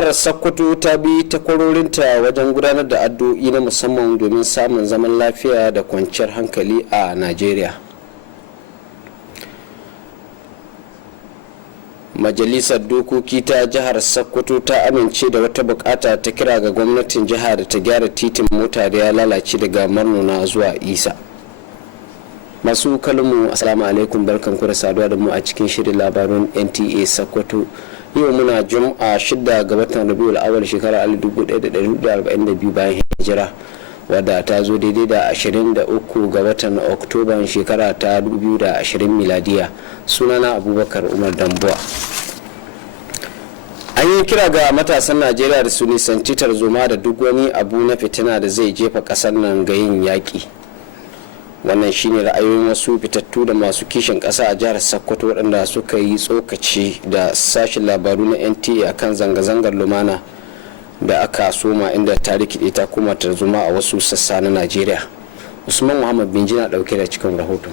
jihar Sokoto ta bi takwarorinta wajen gudanar da addu'o'i na musamman domin samun zaman lafiya da kwanciyar hankali a Najeriya. Majalisar dokoki ta jihar Sokoto ta amince da wata bukata ta kira ga gwamnatin jihar da ta gyara titin mota da ya lalace daga Marnona zuwa Isa. Masu kalmu assalamu alaikum, barkanku da saduwa da mu a cikin shirin labarun Nta Sokoto. Yau muna Juma'a 6 ga watan Rabiul Awwal shekarar 1442 bayan hijira, wadda ta zo daidai da 23 ga watan Oktoban shekara ta 2020 miladiya. Sunana Abubakar Umar Dambuwa. An yi kira ga matasan Najeriya da su nisanci tarzoma da duk wani abu na fitina da zai jefa kasar nan ga yin yaƙi. Wannan shine ra'ayoyin wasu fitattu da masu kishin ƙasa a jihar Sokoto waɗanda suka yi tsokaci da sashen labaru na NTA akan zanga-zangar lumana da aka soma, inda ta rikide ta kuma tarzoma a wasu sassa na Najeriya. Usman Muhammad Binji na ɗauke da cikin rahoton.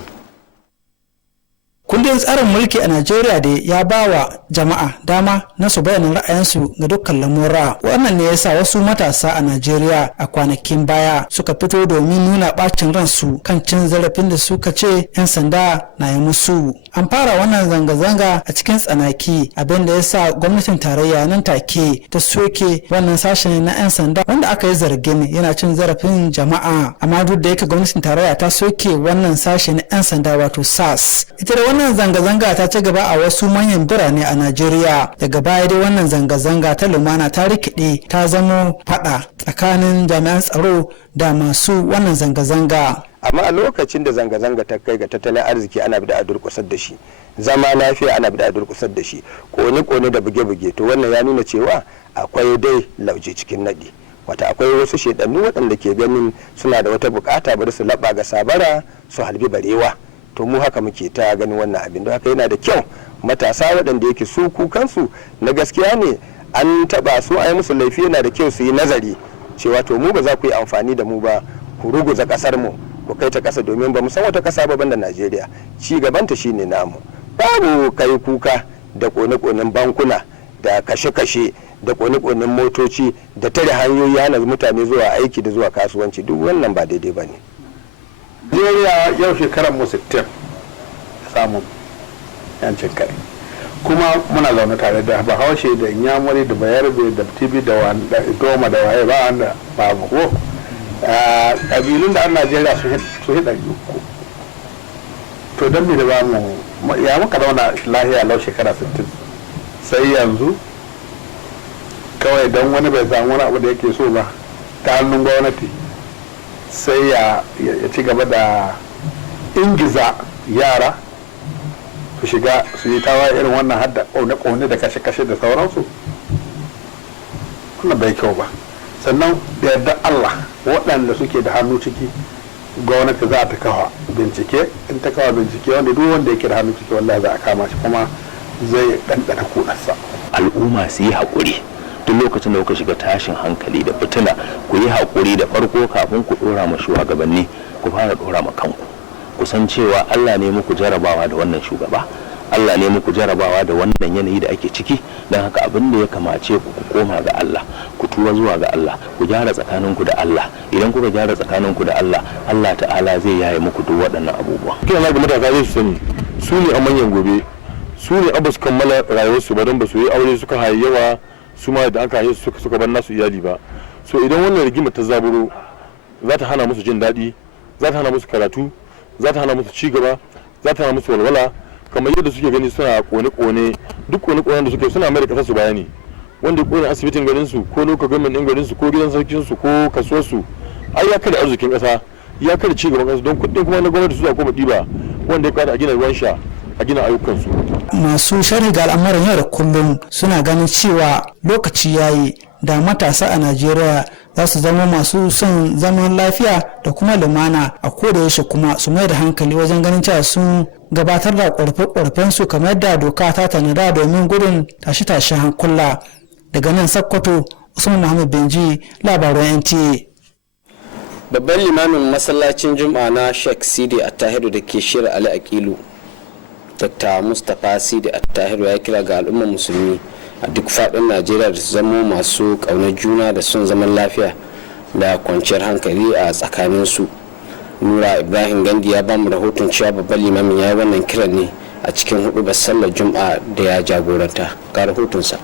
Kundin tsarin mulki a Najeriya da ya ba wa jama'a dama na su bayyana ra'ayinsu ga dukkan lamura. Wannan ne yasa wasu matasa a Najeriya a kwanakin baya suka fito domin nuna bacin ransu kan cin zarafin da suka ce 'yan sanda na yi musu. An fara wannan zanga-zanga a cikin tsanaki, abin da yasa gwamnatin tarayya nan take ta soke wannan sashen na 'yan sanda wanda aka yi zargin yana cin zarafin jama'a. Amma duk da yake gwamnatin tarayya ta soke wannan sashen na 'yan sanda wato SAS, ita da wannan zanga-zanga ta ci gaba a wasu manyan birane a Najeriya. Daga baya dai wannan zanga-zanga ta lumana ta rikide ta zamo fada tsakanin jami'an tsaro da masu wannan zanga-zanga. Amma a lokacin da zanga-zanga ta kai ga tattalin arziki ana bida a durkusar da shi, zama lafiya ana bida a durkusar da shi, kone-kone da buge-buge, to wannan ya nuna cewa akwai dai lauje cikin nadi. Wata akwai wasu shedannu waɗanda ke ganin suna da wata bukata bari su laɓa ga sabara su halbi barewa. To mu haka muke ta ganin wannan abin, don haka yana da kyau matasa waɗanda yake su kukansu na gaskiya ne an taɓa su a yi musu laifi, yana da kyau su yi nazari cewa to mu ba za ku yi amfani da mu ba, ku ruguza ƙasar mu ku kai ta ƙasa, domin ba mu san wata ƙasa ba banda Najeriya, ci gabanta shine namu. Babu kai kuka da kone-konen bankuna da kashe-kashe da kone-konen motoci da tare hanyoyi hana mutane zuwa aiki da zuwa kasuwanci, duk wannan ba daidai ba ne. Najeriya yau shekarar mu 60 samun yancin kai, kuma muna zaune tare da Bahaushe da Inyamuri da Bayarbe da Tibi da Doma da waye ba wanda babu ko ƙabilun da an Najeriya su hida uku. To don me da ba mu ya muka zauna lahiya lau shekara 60 sai yanzu kawai don wani bai samu wani abu da yake so ba ta hannun gwamnati sai ya ci gaba da ingiza yara su shiga su yi tawa irin wannan hadda ƙone-ƙone da kashe-kashe da sauransu. Wannan bai kyau ba. Sannan da yardar Allah waɗanda suke da hannu ciki gwamnati za ta kawo bincike, in ta kawo bincike wanda duk wanda yake da hannu ciki wallahi za a kama shi kuma zai ɗanɗana kuɗarsa. Al'umma su yi haƙuri duk lokacin da kuka shiga tashin hankali da fitina, ku yi haƙuri da farko kafin ku ɗora ma shugabanni, ku fara ɗora ma kanku. Ku san cewa Allah ne muku jarabawa da wannan shugaba, Allah ne muku jarabawa da wannan yanayi da ake ciki, don haka abin da ya kamace ku koma ga Allah, ku tura zuwa ga Allah, ku gyara tsakaninku da Allah. Idan kuka gyara tsakaninku da Allah, Allah ta'ala zai yaye muku duk waɗannan abubuwa. Kina ga matasa zai su sani su ne a manyan gobe, su ne abu su kammala rayuwarsu ba don ba su yi aure suka hayyawa su ma da aka haye suka bar nasu iyali ba. So idan wannan rigima ta zaburo za ta hana musu jin daɗi, za ta hana musu karatu, za ta hana musu cigaba, za ta hana musu walwala, kamar yadda suke gani suna kone-kone, duk kone-konen da suke suna mai da kasar su bayani, wanda kone asibitin garin su ko local government din garin su ko gidan sarkin su ko kasuwar su, ai ya kada arzikin kasa, ya kada cigaban kasa, don kuɗin kuma na gwamnati su kuma ɗiba wanda ya kada a gina ruwan sha, a gina ayyukansu. Masu sharhi ga al'amuran yau da kullum suna ganin cewa lokaci yayi da matasa a Najeriya za su zama masu son zaman lafiya da kuma lumana a koda yaushe, kuma su mai da hankali wajen ganin cewa sun gabatar da ƙorafe-ƙorafen su kamar da doka ta tanada domin gudun tashe-tashen hankula. Daga nan Sokoto, Usman Muhammad Benji, labaran NTA. Babban limamin masallacin Juma'a na Sheikh Sidi Attahiru da ke Shira Ali Akilu, Dr. Mustapha Sidi Attahiru ya kira ga al'ummar musulmi a duk faɗin najeriya da su zama masu ƙaunar juna da son zaman lafiya da kwanciyar hankali a tsakaninsu. Nura Ibrahim Gandi ya bamu rahoton cewa babban limamin ya yi wannan kiran ne a cikin hudubar sallar juma'a da ya jagoranta. Ga rahotonsa.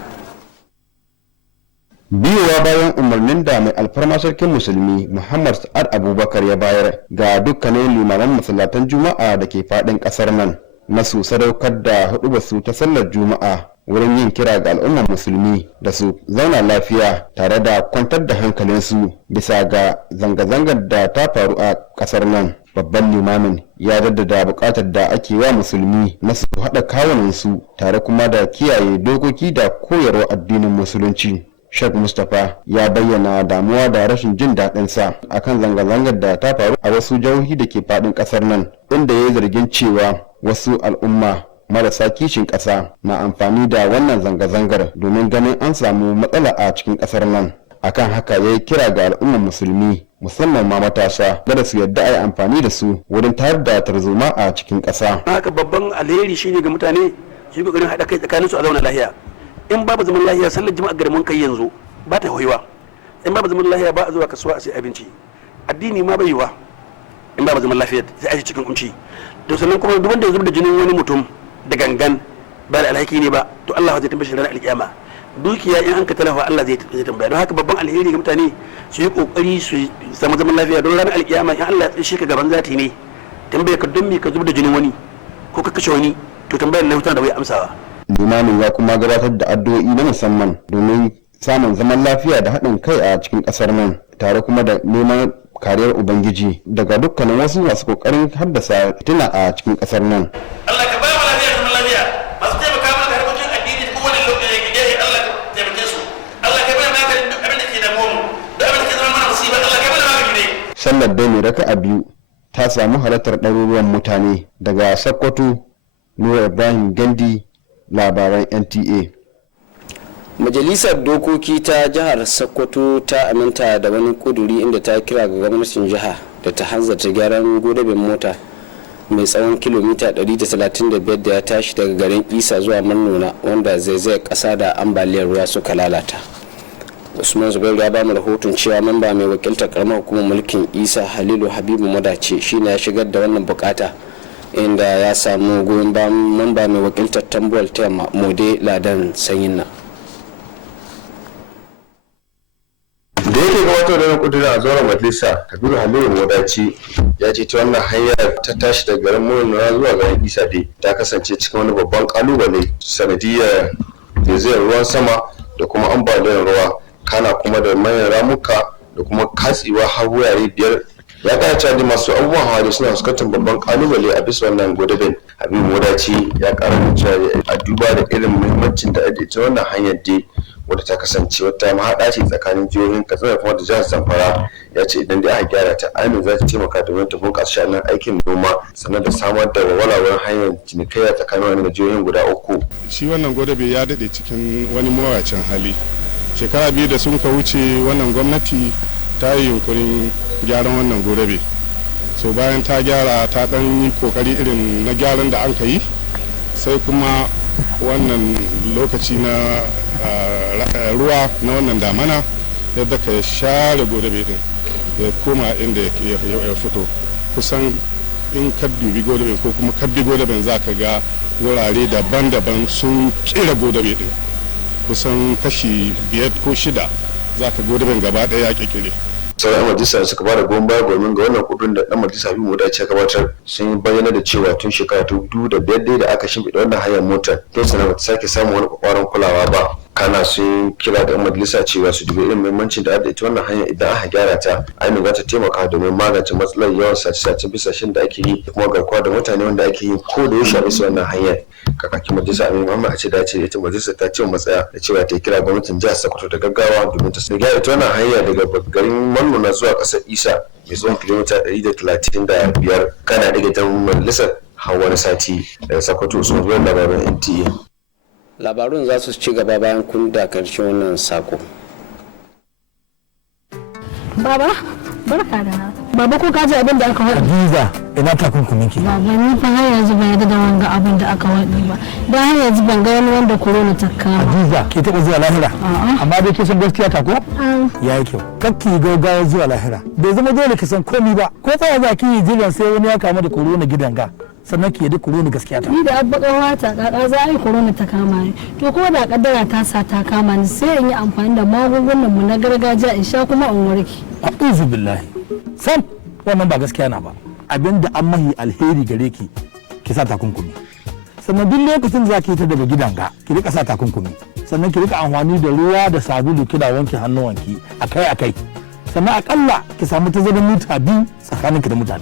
Biyowa bayan umarnin da mai alfarma sarkin musulmi Muhammad Sa'ad Abubakar ya bayar ga dukkanin limaman masallatan juma'a da ke faɗin ƙasar nan na su sadaukar da hudubarsu ta sallar juma'a wurin yin kira ga al'ummar musulmi da su zauna lafiya tare da kwantar da hankalinsu bisa ga zanga-zangar da ta faru a ƙasar nan. Babban limamin ya jaddada buƙatar da ake wa musulmi na su haɗa kawunansu tare kuma da kiyaye dokoki da koyarwa addinin musulunci. Sheikh Mustapha ya bayyana damuwa da rashin jin daɗinsa akan zanga-zangar da ta faru a wasu jihohi da ke faɗin ƙasar nan, inda ya yi zargin cewa wasu al'umma marasa kishin ƙasa na amfani da wannan zanga-zangar domin ganin an samu matsala a cikin ƙasar nan. Akan haka ya yi kira ga al'ummar musulmi musamman ma matasa kada su yadda a yi amfani da su wurin tayar da tarzoma a cikin ƙasa. Haka babban alheri shine ga mutane su yi ƙoƙarin haɗa kai tsakaninsu a zauna lahiya. In babu zaman lahiya sallar jima'a garin mun kai yanzu ba ta hoyiwa. In babu zaman lahiya ba a zuwa kasuwa a sai abinci. Addini ma bai yiwa in babu zaman lafiya sai a cikin kunci. To sannan kuma duk wanda ya zubar da jinin wani mutum da gangan ba da alhaki ne ba to Allah zai tambaye shi ranar alkiyama. Dukiya in an ka talafa Allah zai tambaya. Don haka babban alheri ga mutane su yi kokari su samu zaman lafiya don ranar alkiyama in Allah ya tsaye ka gaban zati ne tambaye ka don me ka zubar da jinin wani ko ka kashe wani to tambayar na hutar da bai amsawa. Limamin ya kuma gabatar da addu'o'i na musamman domin samun zaman lafiya da haɗin kai a cikin ƙasar nan tare kuma da neman kariyar ubangiji daga dukkanin wasu masu kokarin haddasa fitina a cikin ƙasar nan. Allah ka ba mu lafiya da lafiya masu taimaka mana da harkokin addini ko wani lokaci Allah ka taimake su. Allah ka bada maganin duk abin da ke damuwa mu da abin da ke zama mana musiba Allah ka bada magani ne. Sallar dai mai raka'a biyu ta samu halartar ɗaruruwan mutane daga Sokoto. Nura Ibrahim Gandi, labaran NTA. Majalisar dokoki ta jihar Sokoto ta aminta da wani kuduri inda ta kira ga gwamnatin jiha da ta hanzarta gyaran godabin mota mai tsawon kilomita 135 da ya tashi daga garin Isa zuwa Mannona wanda zaizayar kasa da ambaliyar ruwa suka lalata. Usman Zubairu ya bamu rahoton cewa mamba mai wakiltar karamar hukumar mulkin Isa Halilu Habibu Madace shine ya shigar da wannan bukata inda ya samu goyon bayan mamba mai wakiltar Tambuwal Tema Mode Ladan Sanyinna. da yake gabatar da kudurin a zauren majalisa Kabiru Halilu Modaci ya ce ta wannan hanyar ta tashi daga garin Murna zuwa garin Isa dai ta kasance cikin wani babban kalubale sanadiyar zaizayar ruwan sama da kuma ambaliyar ruwa kana kuma da manyan ramuka da kuma katsewa har wurare biyar. Ya kara cewa masu abubuwan hawa suna fuskantar babban kalubale a bisa wannan godabin. Habibu Modaci ya kara cewa a duba da irin muhimmancin da ita wannan hanyar dai wadda ta kasance wata mahaɗa ce tsakanin jihohin Katsina kuma da jihar Zamfara. Ya ce idan dai aka gyara ta amin za ta taimaka domin ta bunƙasa sha'anin aikin noma sannan da samar da walwalar hanyar cinikayya tsakanin wannan jihohin guda uku. Shi wannan godabe ya daɗe cikin wani mawacin hali. Shekara biyu da sun ka wuce wannan gwamnati ta yi yunkurin gyaran wannan godabe. So bayan ta gyara ta ɗan yi kokari irin na gyaran da an ka yi sai kuma wannan lokaci na ruwa na wannan damana yadda ka share godabe din ya koma inda ya fito kusan in ka dubi godabe ko kuma ka bi godaben za ka ga wurare daban-daban sun kera godabe din kusan kashi 5 ko 6 za ka godaben gaba ɗaya ya kekere. sauran majalisa suka bada goyon baya domin ga wannan kudin da dan majalisa Habibu Modaci ya gabatar sun bayyana da cewa tun shekara 2005 da aka shimfiɗa wannan hanyar motar to sanar ta sake samun wani kwakwaran kulawa ba. Kana sun kira da majalisa cewa su dubi irin muhimmancin da ita wannan hanya idan aka gyara ta ainihin za ta taimaka domin magance matsalar yawan sace-sace bisashen da ake yi da kuma garkuwa da mutane wanda ake yi ko da yaushe a bisa wannan hanyar. Kakakin majalisa Aminu Muhammad a ce dace ita majalisa ta ce matsaya da cewa ta kira gwamnatin jihar Sokoto da gaggawa domin ta gyara ita wannan hanya daga garin Mannona zuwa ƙasar Isa mai tsawon kilomita 135 kana daga ta majalisar har wani sati daga Sokoto sun zuwa labaran NTA. Labarun za su ci gaba bayan kun da karshen wannan sako. Baba, Barka da baba, ko ka ji abin da aka faɗi? Hadiza, ina takunkumin ki? Baba, ni fa har yanzu ban yarda da wanga abin da aka faɗi ba. Dan har yanzu ban ga wani wanda corona ta kama. Hadiza, ke taɓa zuwa lahira? Amma dai ke san gaskiya ta ko? Ya yi kyau. Kakki gaugawa zuwa lahira. Bai zama dole ki san komi ba. Ko tsaya za ki yi jiran sai wani ya kamu da corona gidan ga. Sannan ki yadda corona gaskiya ta. Ni da abba wata kaka za a yi corona ta kama ni. To ko da kaddara ta sa ta kama ni sai in yi amfani da magungunan mu na gargajiya in sha kuma in warke. A'udhu billahi. Sam wannan ba gaskiya na ba. Abinda an mahi alheri gare ki sa takunkumi. Sannan duk lokacin da za ki yi ta daga gidan ga ki rika sa takunkumi. Sannan ki rika amfani da ruwa da sabulu kina wanke hannuwanki akai-akai. Sannan akalla ki samu tazarar mita 2 tsakaninki da mutane.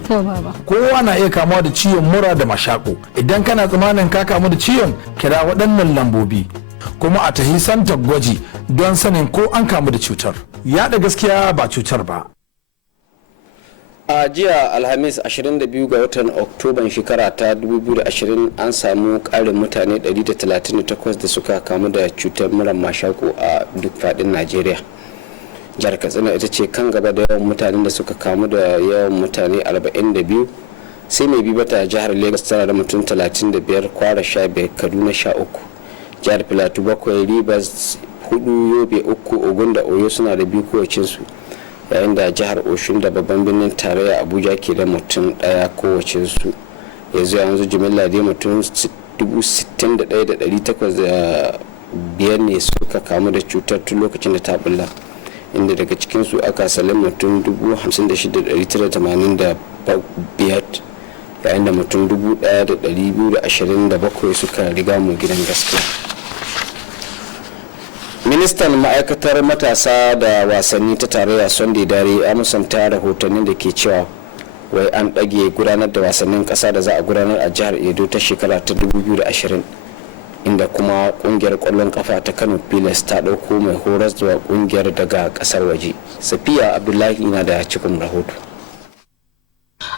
Kowa na iya kamuwa da ciwon mura da mashako. Idan kana tsammanin ka kamu da ciwon, kira waɗannan lambobi. Kuma a tahi santar gwaji don sanin ko an kamu da cutar. Yaɗa gaskiya ba cutar ba. A jiya Alhamis 22 ga watan Oktoban shekara ta 2020 an samu ƙarin mutane 138 da suka kamu da cutar murar mashako a duk faɗin Najeriya. Jihar Katsina ita ce kan gaba da yawan mutanen da suka kamu da yawan mutane 42, sai mai bibata jihar Lagos tana da mutum 35, Kwara 15, Kaduna 13, jihar Plateau 7, Rivers 4, Yobe 3, Ogun da Oyo suna da 2 kowacinsu, yayin da jihar Oshun da babban birnin tarayya Abuja ke da mutum 1 kowacinsu. yanzu jimilla dai mutum 61,805 ne suka kamu da cutar tun lokacin da ta bulla, inda daga cikinsu aka salin mutum 56,985, yayin da mutum 1,227 suka riga mu gidan gaskiya. Ministan ma'aikatar matasa da wasanni ta tarayya Sunday Dare ya musanta rahotannin da ke cewa wai an ɗage gudanar da wasannin ƙasa da za a gudanar a jihar Edo ta shekara ta 2020, inda kuma kungiyar ƙwallon kafa ta Kano Pilas ta ɗauko mai horas da kungiyar daga ƙasar waje. Safiya Abdullahi na da cikin rahoto.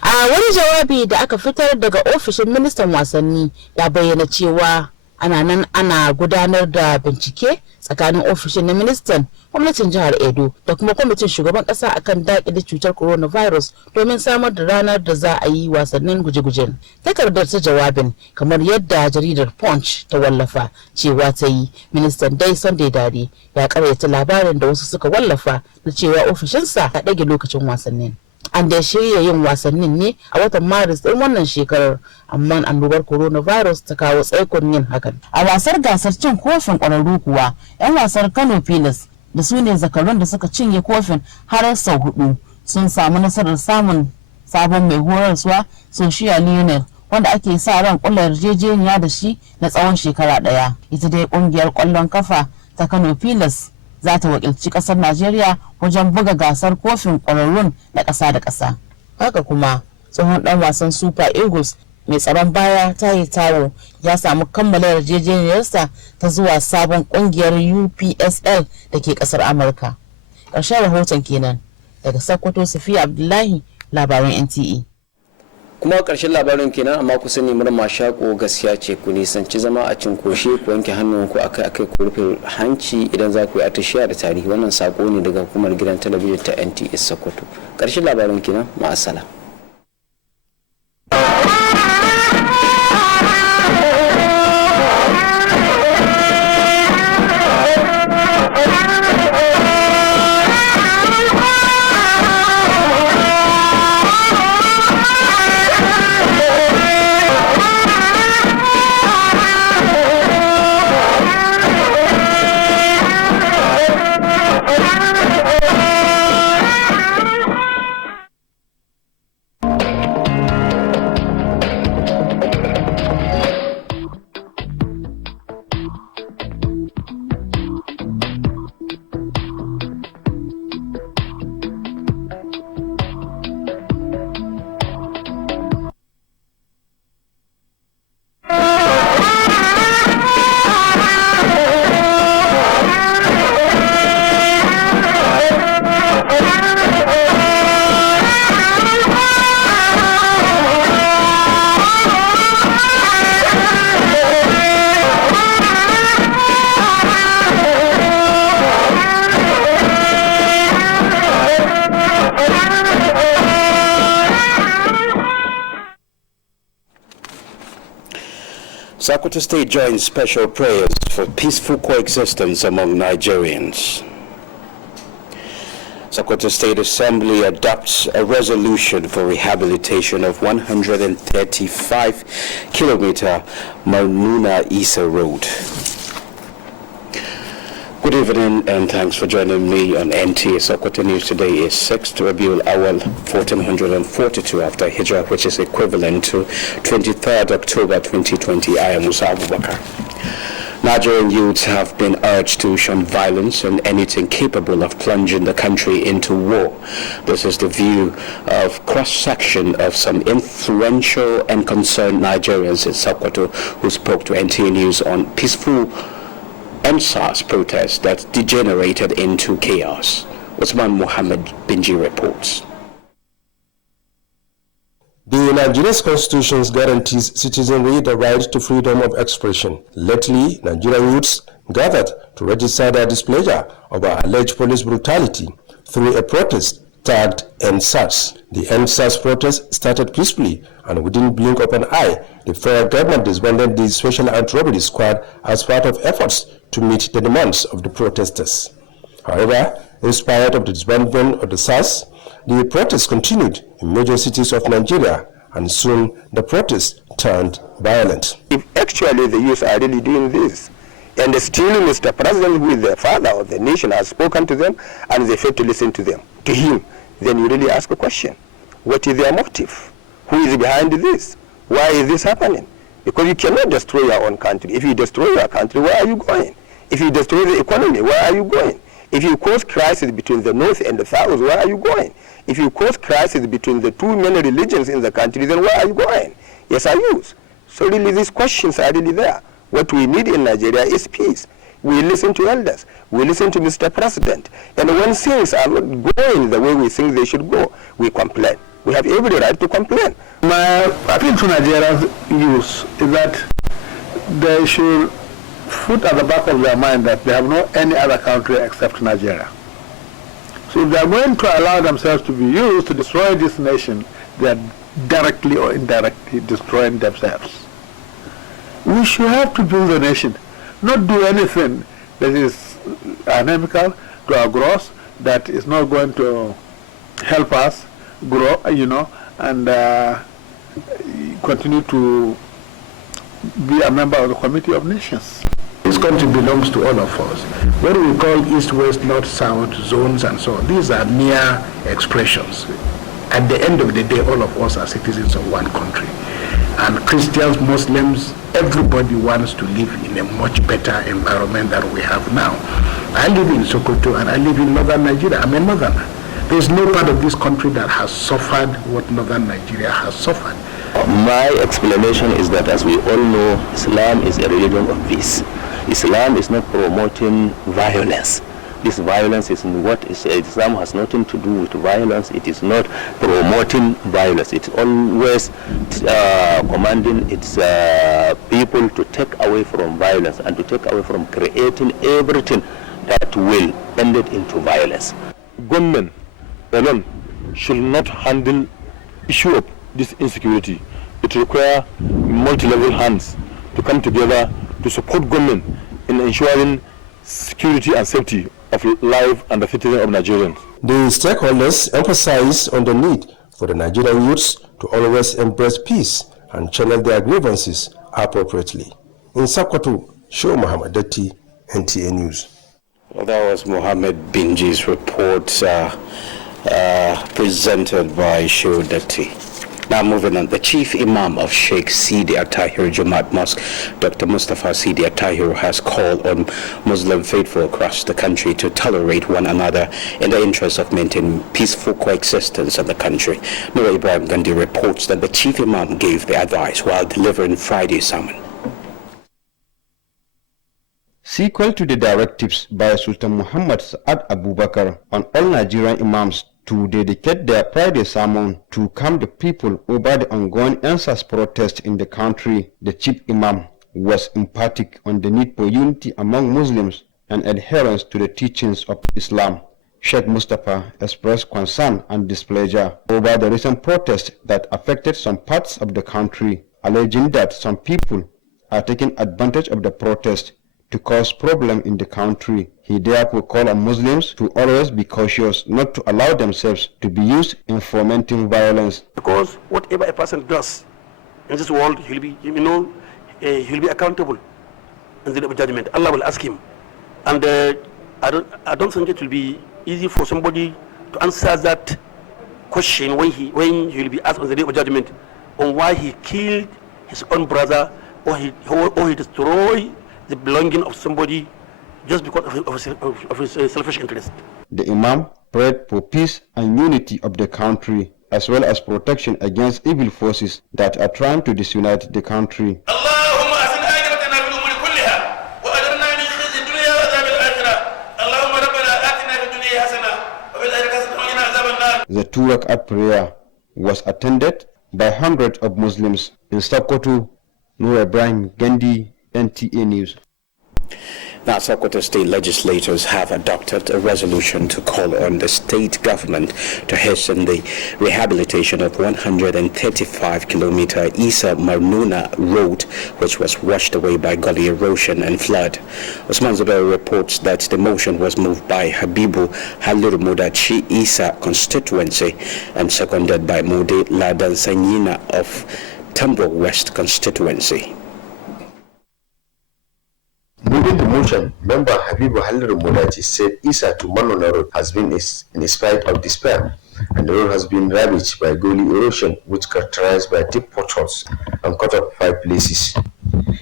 A wani jawabi da aka fitar daga ofishin ministan wasanni ya bayyana cewa ana nan ana gudanar da bincike tsakanin ofishin na ministan, gwamnatin jihar Edo da kuma kwamitin shugaban kasa akan daƙile cutar coronavirus domin samar da ranar da za a yi wasannin guje-gujen. Takardar ta jawabin, kamar yadda jaridar Punch ta wallafa cewa ta yi, ministan dai Sunday Dare ya karyata labarin da wasu suka wallafa na cewa ofishinsa ya ɗage lokacin wasannin. An da shirya yin wasannin ne a watan Maris ɗin wannan shekarar, amma annobar coronavirus ta kawo tsaikon yin hakan. A wasar gasar cin kofin ƙwararru kuwa, 'yan wasar Kano Pilas da su ne zakarun da suka cinye kofin har sau 4 sun samu nasarar samun sabon mai horarwa Social Lionel, wanda ake sa ran kula yarjejeniya da shi na tsawon shekara 1. Ita dai kungiyar ƙwallon kafa ta Kano Pilas za ta wakilci kasar Najeriya wajen buga gasar kofin ƙwararrun na ƙasa da ƙasa. Haka kuma tsohon ɗan wasan Super Eagles mai tsaron baya Taye Tawo ya samu kammala yarjejeniyarsa ta zuwa sabon ƙungiyar UPSL da ke ƙasar Amurka. Ƙarshen rahoton kenan daga Sokoto, Safiya Abdullahi, labaran NTA. Kuma ƙarshen labarin kenan, amma ku sani mura mashako gaskiya ce, ku nisanci zama a cin koshe, ku wanke hannunku akai-akai, ku rufe hanci idan za ku yi atishiya da tarihi. Wannan sako ne daga hukumar gidan talabijin ta Nta Sokoto. Ƙarshen labarin kenan, ma'asala. Sokoto State joins special prayers for peaceful coexistence among Nigerians. Sokoto State Assembly adopts a resolution for rehabilitation of 135-kilometer Marnuna Isa Road. Good evening and thanks for joining me on Nta Sokoto News. Today is 6th Rabiul Awal 1442 after Hijrah, which is equivalent to 23rd October 2020. I am Musa Abubakar. Nigerian youths have been urged to shun violence and anything capable of plunging the country into war. This is the view of cross-section of some influential and concerned Nigerians in Sokoto who spoke to NTA News on peaceful NSAS protests that degenerated into chaos. Usman Muhammad Binji reports. The Nigerian Constitution guarantees citizenry the right to freedom of expression. Lately, Nigerian youths gathered to register their displeasure over alleged police brutality through a protest tagged NSAS. The NSAS protest started peacefully, and within blink of an eye, the federal government disbanded the Special Anti-Robbery Squad as part of efforts to meet the demands of the protesters. However, in spite of the disbandment of the SAS, the protests continued in major cities of Nigeria, and soon the protests turned violent. If actually the youth are really doing this, and still Mr. President, who is the father of the nation, has spoken to them, and they fail to listen to him, then you really ask a question. What is their motive? Who is behind this? Why is this happening? Because you cannot destroy your own country. If you destroy your country, where are you going? If you destroy the economy, where are you going? If you cause crisis between the north and the south, where are you going? If you cause crisis between the two main religions in the country, then where are you going? Yes, I use. So really these questions are really there. What we need in Nigeria is peace. We listen to elders. We listen to Mr. President. And when things are not going the way we think they should go, we complain. We have every right to complain. My appeal to Nigeria's youth is that they should put at the back of their mind that they have no any other country except Nigeria. So if they are going to allow themselves to be used to destroy this nation, they are directly or indirectly destroying themselves. We should have to build the nation, not do anything that is inimical to our growth, that is not going to help us grow, and continue to be a member of the Committee of Nations. This country belongs to all of us. What we call east, west, north, south, zones and so on, these are mere expressions. At the end of the day, all of us are citizens of one country. And Christians, Muslims, everybody wants to live in a much better environment than we have now. I live in Sokoto and I live in northern Nigeria. I'm a northerner. There's no part of this country that has suffered what northern Nigeria has suffered. My explanation is that, as we all know, Islam is a religion of peace. Islam is not promoting violence. This violence is what is, Islam has nothing to do with violence. It is not promoting violence. It's always commanding its people to take away from violence and to take away from creating everything that will end it into violence. Government alone should not handle issue of this insecurity. It requires multi-level hands to come together to support government in ensuring security and safety of life and the citizens of Nigerians. The stakeholders emphasize on the need for the Nigerian youths to always embrace peace and channel their grievances appropriately. In Sokoto, Show Muhammad Datti, NTA News. Well, that was Muhammad Binji's report presented by Show Datti. Now moving on, the Chief Imam of Sheikh Sidi Attahir Jamaat Mosque, Dr. Mustafa Sidi Attahir, has called on Muslim faithful across the country to tolerate one another in the interest of maintaining peaceful coexistence in the country. Noor Ibrahim Gandhi reports that the Chief Imam gave the advice while delivering Friday's sermon. Sequel to the directives by Sultan Muhammad Sa'ad Abubakar on all Nigerian imams to dedicate their Friday sermon to calm the people over the ongoing NSAS protest in the country, the chief imam was emphatic on the need for unity among Muslims and adherence to the teachings of Islam. Sheikh Mustafa expressed concern and displeasure over the recent protests that affected some parts of the country, alleging that some people are taking advantage of the protest to cause problem in the country. He therefore called on Muslims to always be cautious, not to allow themselves to be used in fomenting violence. Because whatever a person does in this world, he'll be, he'll be accountable in the day of judgment. Allah will ask him, and I don't think it will be easy for somebody to answer that question when he'll be asked on the day of judgment on why he killed his own brother or he destroyed the belonging of somebody just because of his selfish interest. The Imam prayed for peace and unity of the country, as well as protection against evil forces that are trying to disunite the country. The 2 rak'at prayer was attended by hundreds of Muslims in Sokoto. Nura Ibrahim Gandhi, NTA News. Now, Sokoto state legislators have adopted a resolution to call on the state government to hasten the rehabilitation of 135-kilometer Isa Marnuna road, which was washed away by gully erosion and flood. Osman Zubair reports that the motion was moved by Habibu Haliru Modachi Isa constituency and seconded by Mode Ladan Sanyina of Tambo West constituency. Moving the motion, member Habibu Haliru Modachi said Isa to Manona Road has been in a spite of despair, and the road has been ravaged by gully erosion, which characterized by deep potholes and cut up 5 places.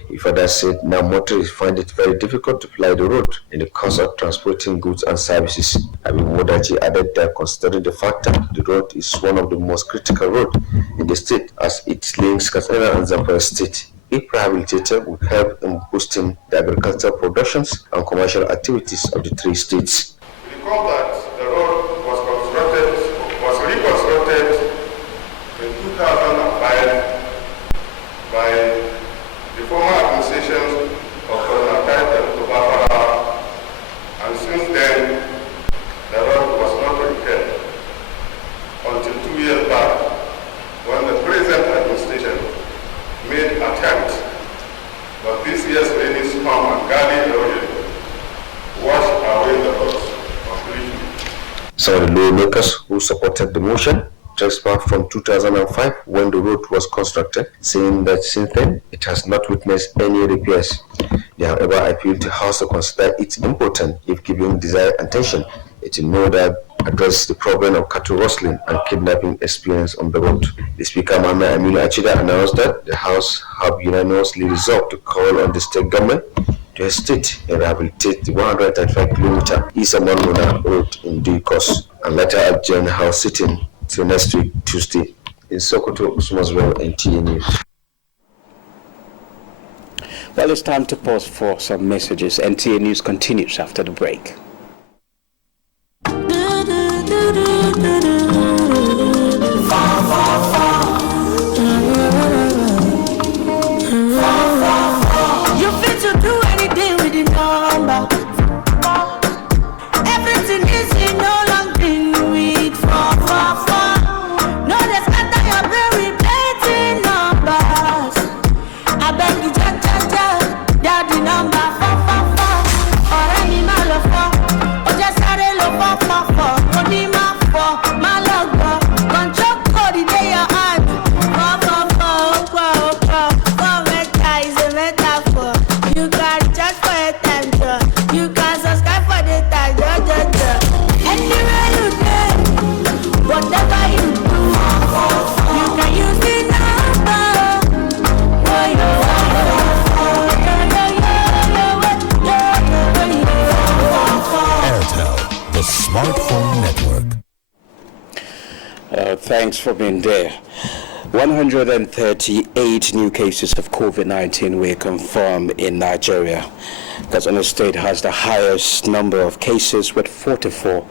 He further said now motorists find it very difficult to fly the road in the course of transporting goods and services. Habibu Modachi added that considering the fact that the road is one of the most critical roads in the state as it links Katsina and Zamfara state, if rehabilitated, would help in boosting the agricultural productions and commercial activities of the 3 states. Recall that the road was reconstructed in 2005 by the former administration of Governor Titan Tubafara, and since then the road was not repaired until 2 years back, when the present administration made attempt, but this year's rainy storm and gully erosion washed away the roads completely. Some of the lawmakers who supported the motion traced back from 2005 when the road was constructed, saying that since then it has not witnessed any repairs. They however appealed to House to consider it important if given desired attention, it will no doubt address the problem of cattle rustling and kidnapping experience on the road. The Speaker, Mohammed Aminu Achida, announced that the House have unanimously resolved to call on the state government to assist and rehabilitate the 135-kilometer Isa Marnuna road in due course, and later adjourn the House sitting till next week, Tuesday. In Sokoto, Usman's NTA News. Well, it's time to pause for some messages. NTA News continues after the break. Smartphone Network. Thanks for being there. 138 new cases of COVID-19 were confirmed in Nigeria. Katsina State has the highest number of cases with 44,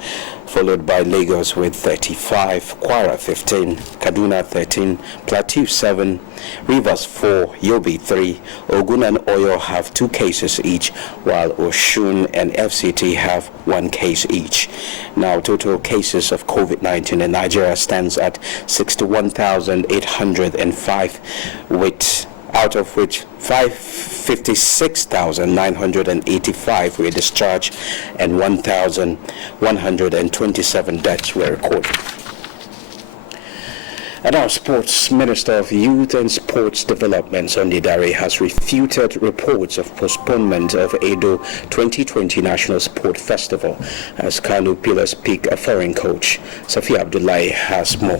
followed by Lagos with 35, Kwara 15, Kaduna 13, Plateau 7, Rivers 4, Yobe 3, Ogun and Oyo have 2 cases each, while Oshun and FCT have 1 case each. Now, total cases of COVID-19 in Nigeria stands at 61,805, with out of which 56,985 were discharged and 1,127 deaths were recorded. And our Sports Minister of Youth and Sports Development, Sunday Dare, has refuted reports of postponement of Edo 2020 National Sport Festival as Kano Pillars pick a foreign coach. Safi Abdullahi has more.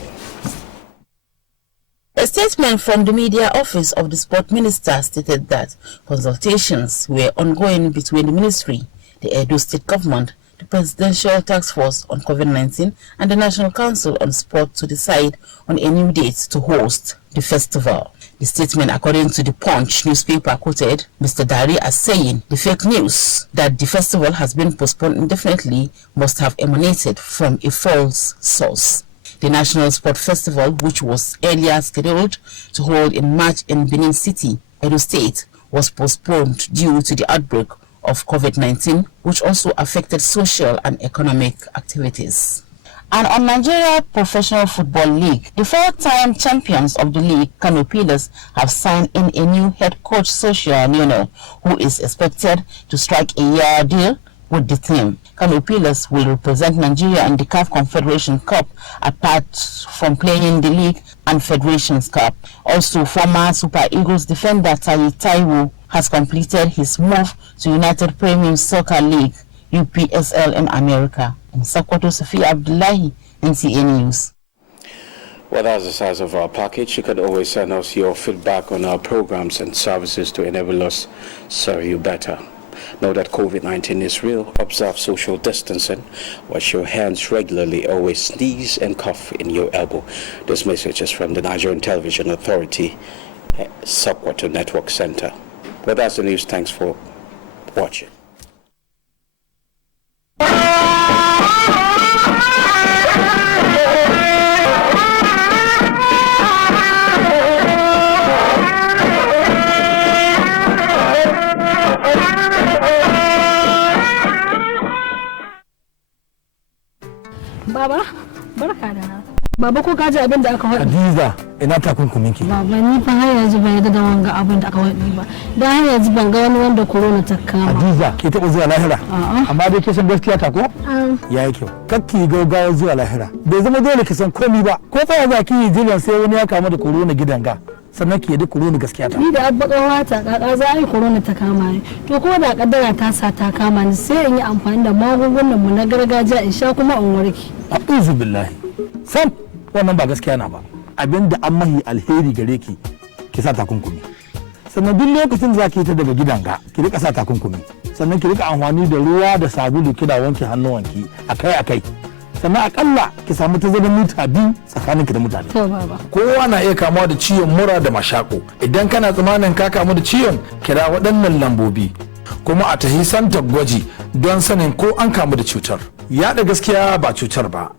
A statement from the media office of the Sport Minister stated that consultations were ongoing between the ministry, the Edo State Government, the Presidential Task Force on COVID-19 and the National Council on Sport to decide on a new date to host the festival. The statement, according to the Punch newspaper, quoted Mr. Dare as saying the fake news that the festival has been postponed indefinitely must have emanated from a false source. The National Sport Festival, which was earlier scheduled to hold in March in Benin City, Edo State, was postponed due to the outbreak of COVID-19, which also affected social and economic activities. And on Nigeria Professional Football League, the four-time champions of the league, Kano Pillars, have signed in a new head coach, Social Lionel, who is expected to strike a year deal with the team. Kano Pillars will represent Nigeria in the CAF Confederation Cup, apart from playing the League and Federations Cup. Also, former Super Eagles defender Tayi Taiwo has completed his move to United Premium Soccer League, UPSL in America. In Sokoto, Sophia Abdullahi, NTA News. Well, that's the size of our package. You can always send us your feedback on our programs and services to enable us serve you better. Know that COVID-19 is real. Observe social distancing. Wash your hands regularly. Always sneeze and cough in your elbow. This message is from the Nigerian Television Authority, Sokoto Network Center. Well, that's the news. Thanks for watching. Baba, barka da rana. Baba ko ka ji abin da aka faɗi? Hadiza, ina takunkumin ki? Baba ni fa har yanzu ban yarda da wanga abin da aka faɗi ba. Dan har yanzu ban ga wani wanda corona ta kama. Hadiza, ke taɓa zuwa lahira? Amma dai ke san gaskiya ta ko? Yayi kyau. Kakki gaugawa zuwa lahira. Bai zama dole ki san komai ba. Ko tsaya za ki yi jiran sai wani ya kamu da corona gidan ga. Sannan ki yadda corona gaskiya ta. Ni da abba kawata kaka za a yi corona ta kama ni. To ko da kaddara ta sa ta kama ni sai in yi amfani da magungunan mu na gargajiya in sha kuma in warke. A'udhu billahi. Sam wannan ba gaskiya na ba. Abinda an mahi alheri gare ki sa takunkumi. Sannan duk lokacin da zaki ta daga gidan ga ki rika sa takunkumi. Sannan ki rika amfani da ruwa da sabulu kina wanke hannuwanki akai-akai. Sannan akalla ki samu tazarar mita 2 tsakaninki da mutane. Kowa na iya kamuwa da ciwon mura da mashako. Idan kana tsammanin ka kamu da ciwon, kira waɗannan lambobi. Kuma a tahi santar gwaji don sanin ko an kamu da cutar. Yaɗa gaskiya ba cutar ba.